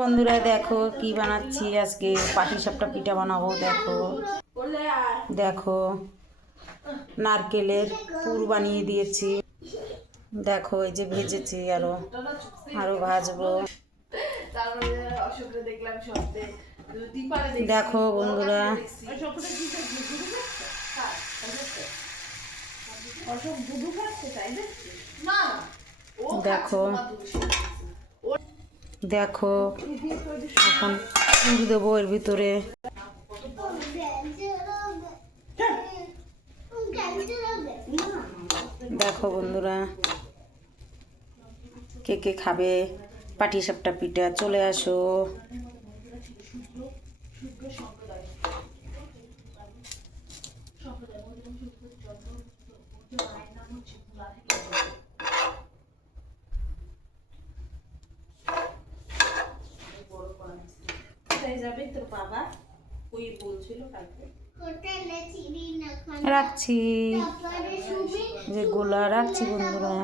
বন্ধুরা দেখো কি বানাচ্ছি, আজকে পাটিসাপটা পিঠা বানাবো। দেখো দেখো নারকেলের পুর বানিয়ে দিয়েছি। দেখো এই যে ভেজেছি, আরো আরো ভাজবো। দেখো বন্ধুরা দেখো দেখো এখন পুর দেবো এর ভিতরে। দেখো বন্ধুরা কে কে খাবে পাটিসাপটা পিঠা, চলে আসো। রাখছি যে গোলা রাখছি বন্ধুরা।